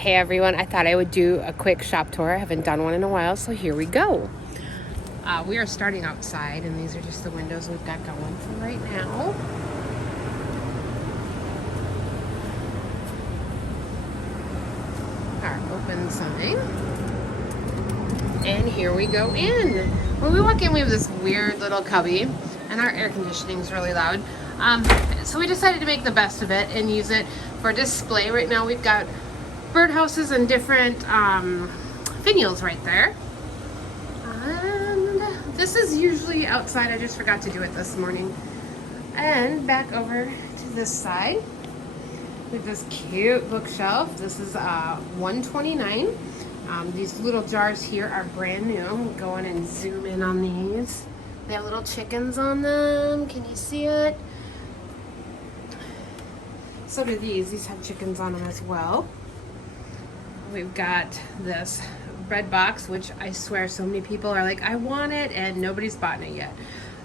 Hey everyone, I thought I would do a quick shop tour. I haven't done one in a while, so here we go. We are starting outside, and these are just the windows we've got going for right now. Our open sign. And here we go in. When we walk in, we have this weird little cubby, and our air conditioning is really loud. So we decided to make the best of it and use it for display. Right now we've got birdhouses and different finials right there. And this is usually outside. I just forgot to do it this morning. And back over to this side, we have this cute bookshelf. This is $129. These little jars here are brand new. Go in and zoom in on these. They have little chickens on them. Can you see it? So do these. These have chickens on them as well. We've got this bread box, which I swear so many people are like, I want it, and nobody's bought it yet.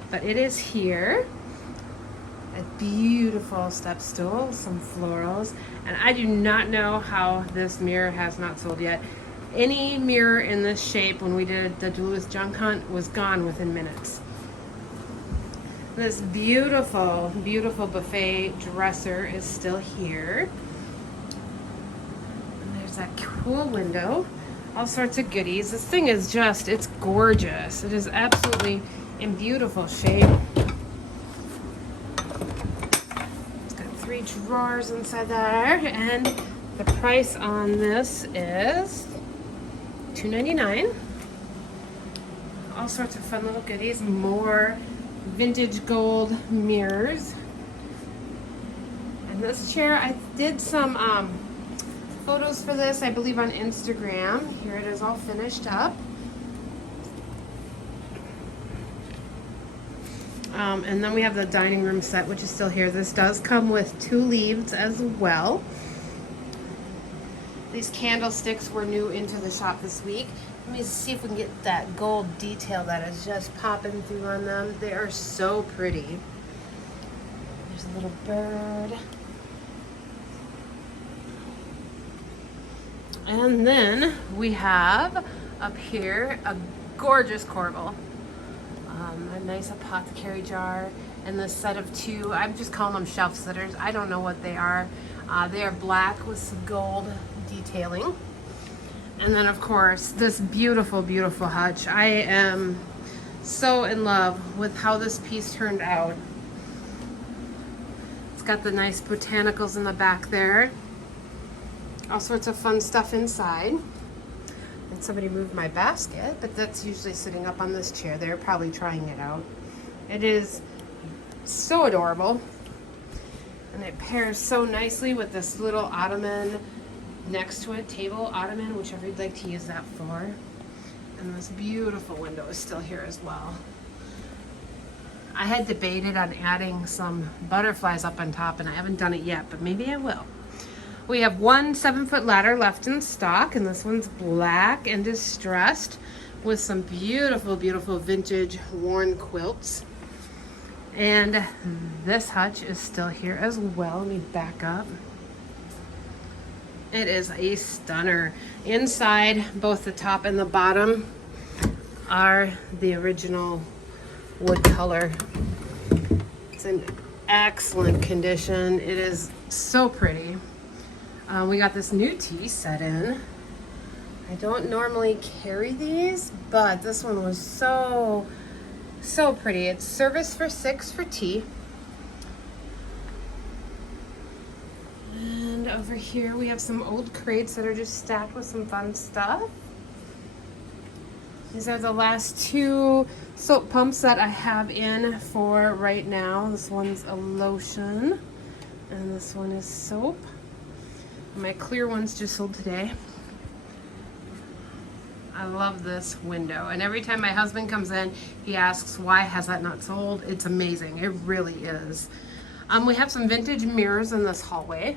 But it is here. A beautiful step stool, some florals. And I do not know how this mirror has not sold yet. Any mirror in this shape when we did the Duluth junk hunt was gone within minutes. This beautiful, beautiful buffet dresser is still here. And there's that cool window. All sorts of goodies. This thing is just, it's gorgeous. It is absolutely in beautiful shape. It's got 3 drawers inside there. And the price on this is $2.99. All sorts of fun little goodies. More vintage gold mirrors. And this chair, I did some photos for this, I believe, on Instagram. Here it is all finished up. And then we have the dining room set, which is still here. This does come with 2 leaves as well. These candlesticks were new into the shop this week. Let me see if we can get that gold detail that is just popping through on them. They are so pretty. There's a little bird. And then we have up here a gorgeous corbel. A nice apothecary jar and this set of 2. I'm just calling them shelf sitters. I don't know what they are. They are black with some gold detailing. And then of course this beautiful, beautiful hutch. I am so in love with how this piece turned out. It's got the nice botanicals in the back there. All sorts of fun stuff inside. And somebody moved my basket, but that's usually sitting up on this chair. They're probably trying it out. It is so adorable. And it pairs so nicely with this little ottoman next to it, table ottoman, whichever you'd like to use that for. And this beautiful window is still here as well. I had debated on adding some butterflies up on top, and I haven't done it yet, but maybe I will. We have 1 7-foot ladder left in stock, and this one's black and distressed with some beautiful, beautiful vintage worn quilts. And this hutch is still here as well. Let me back up. It is a stunner. Inside, both the top and the bottom are the original wood color. It's in excellent condition. It is so pretty. We got this new tea set in. I don't normally carry these, but this one was so pretty. It's service for 6 for tea. And over here we have some old crates that are just stacked with some fun stuff. These are the last 2 soap pumps that I have in for right now. This one's a lotion, and this one is soap. My clear ones just sold today. I love this window, and every time my husband comes in, he asks, why has that not sold? It's amazing. It really is. We have some vintage mirrors in this hallway.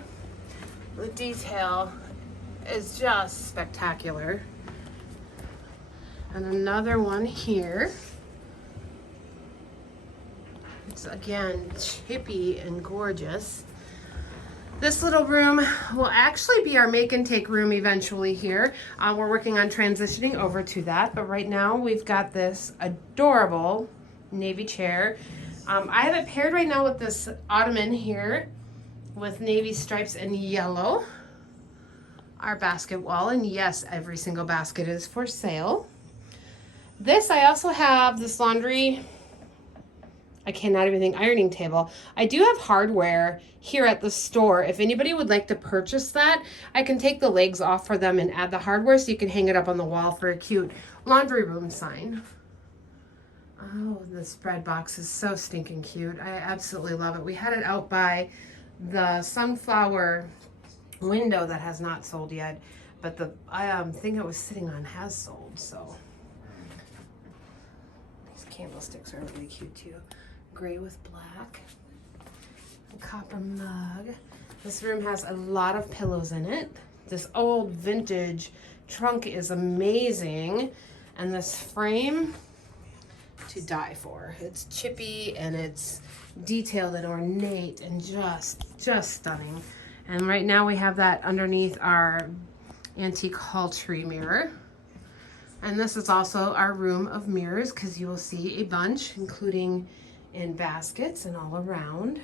The detail is just spectacular. And another one here. It's again chippy and gorgeous. This little room will actually be our make and take room eventually here. We're working on transitioning over to that, but right now we've got this adorable navy chair. I have it paired right now with this ottoman here with navy stripes and yellow. Our basket wall, and yes, every single basket is for sale. This, I also have this laundry, I cannot even think, ironing table. I do have hardware here at the store. If anybody would like to purchase that, I can take the legs off for them and add the hardware so you can hang it up on the wall for a cute laundry room sign. Oh, the spread box is so stinking cute. I absolutely love it. We had it out by the sunflower window that has not sold yet, but the thing it was sitting on has sold, so. These candlesticks are really cute too. Gray with black. A copper mug. This room has a lot of pillows in it. This old vintage trunk is amazing. And this frame, to die for. It's chippy and it's detailed and ornate and just stunning. And right now we have that underneath our antique hall tree mirror. And this is also our room of mirrors because you will see a bunch, including in baskets and all around.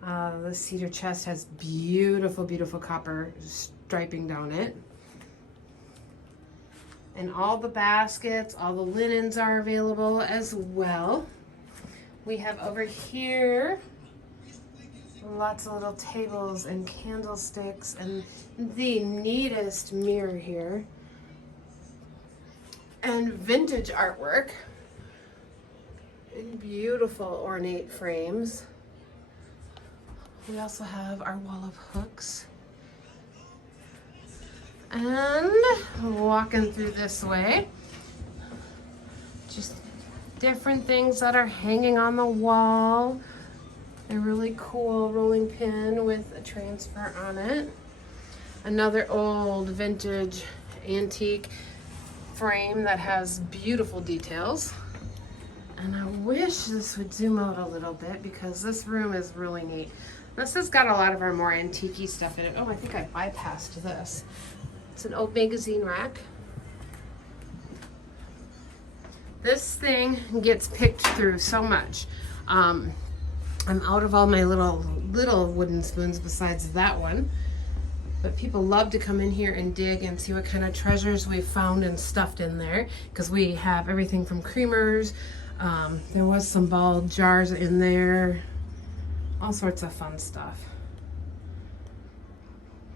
The cedar chest has beautiful, beautiful copper striping down it. And all the baskets, all the linens are available as well. We have over here lots of little tables and candlesticks and the neatest mirror here. And vintage artwork in beautiful ornate frames. We also have our wall of hooks. And walking through this way, just different things that are hanging on the wall. A really cool rolling pin with a transfer on it. Another old vintage antique frame that has beautiful details. And I wish this would zoom out a little bit because this room is really neat. This has got a lot of our more antique-y stuff in it. Oh, I think I bypassed this. It's an Oat Magazine Rack. This thing gets picked through so much. I'm out of all my little wooden spoons besides that one. But people love to come in here and dig and see what kind of treasures we've found and stuffed in there. Because we have everything from creamers. There was some ball jars in there. All sorts of fun stuff.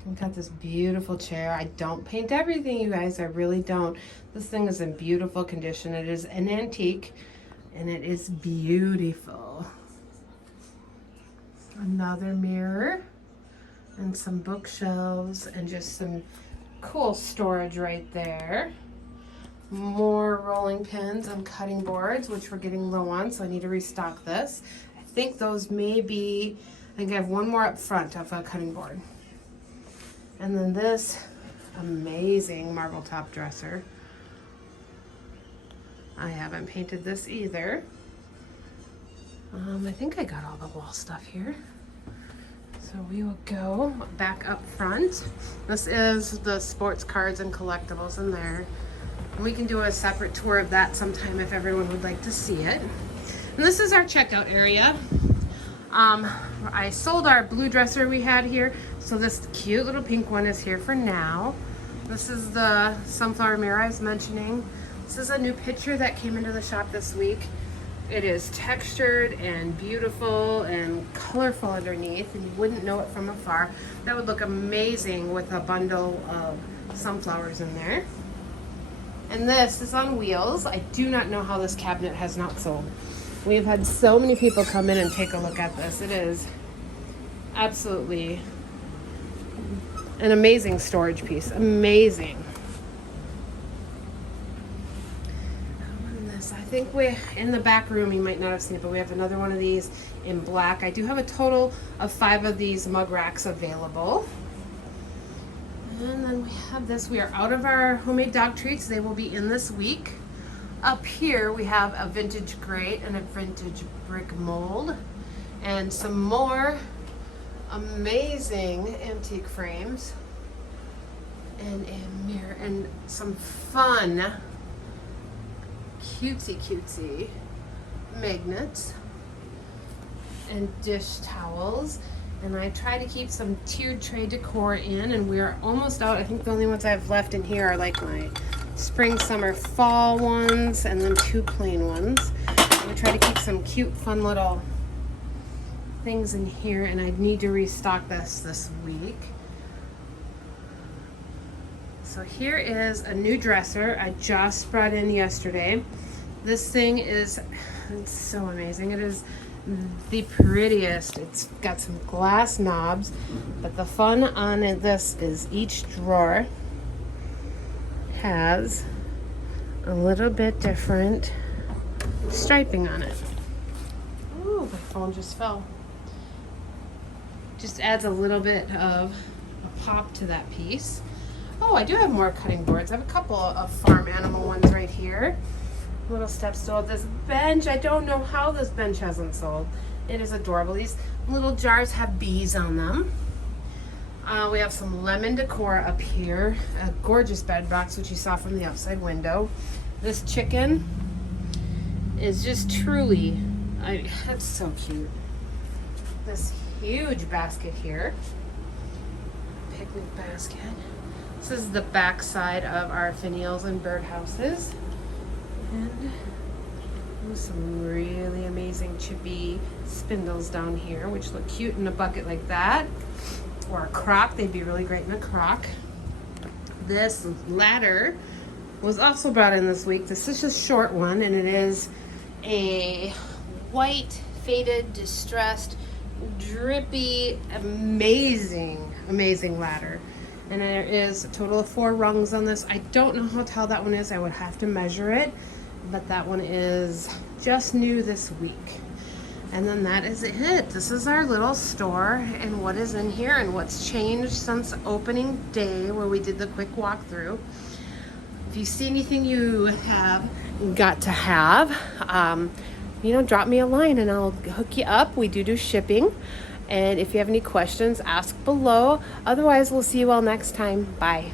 We've got this beautiful chair. I don't paint everything, you guys. I really don't. This thing is in beautiful condition. It is an antique, and it is beautiful. Another mirror, and some bookshelves, and just some cool storage right there. More rolling pins and cutting boards, which we're getting low on, so I need to restock this. I think those may be, I think I have one more up front of a cutting board. And then this amazing marble top dresser. I haven't painted this either. I think I got all the wall stuff here. So we will go back up front. This is the sports cards and collectibles in there. And we can do a separate tour of that sometime if everyone would like to see it. And this is our checkout area. I sold our blue dresser we had here, so this cute little pink one is here for now. This is the sunflower mirror I was mentioning. This is a new picture that came into the shop this week. It is textured and beautiful and colorful underneath, and you wouldn't know it from afar. That would look amazing with a bundle of sunflowers in there. And this is on wheels. I do not know how this cabinet has not sold. We have had so many people come in and take a look at this. It is absolutely an amazing storage piece. Amazing. I think we, in the back room, you might not have seen it, but we have another one of these in black. I do have a total of 5 of these mug racks available. And then we have this. We are out of our homemade dog treats. They will be in this week. Up here we have a vintage grate and a vintage brick mold and some more amazing antique frames and a mirror and some fun cutesy magnets and dish towels. And I try to keep some tiered tray decor in, and we are almost out. I think the only ones I have left in here are like my spring, summer, fall ones, and then 2 plain ones. I'm gonna try to keep some cute, fun little things in here, and I need to restock this week. So here is a new dresser I just brought in yesterday. This thing is, it's so amazing. It is the prettiest. It's got some glass knobs, but the fun on this is each drawer has a little bit different striping on it. Ooh, my phone just fell. Just adds a little bit of a pop to that piece. Oh, I do have more cutting boards. I have a couple of farm animal ones right here. Little step stool. This bench, I don't know how this bench hasn't sold. It is adorable. These little jars have bees on them. We have some lemon decor up here. A gorgeous bed box, which you saw from the outside window. This chicken is just truly, it's so cute. This huge basket here. Picnic basket. This is the back side of our finials and birdhouses. And some really amazing chippy spindles down here, which look cute in a bucket like that. Or a crock, they'd be really great in a crock. This ladder was also brought in this week. This is a short one, and it is a white, faded, distressed, drippy, amazing ladder. And there is a total of 4 rungs on this. I don't know how tall that one is. I would have to measure it. But that one is just new this week. And then that is it. This is our little store and what is in here and what's changed since opening day where we did the quick walkthrough. If you see anything you have got to have, drop me a line and I'll hook you up. We do shipping. And if you have any questions, ask below. Otherwise, we'll see you all next time. Bye.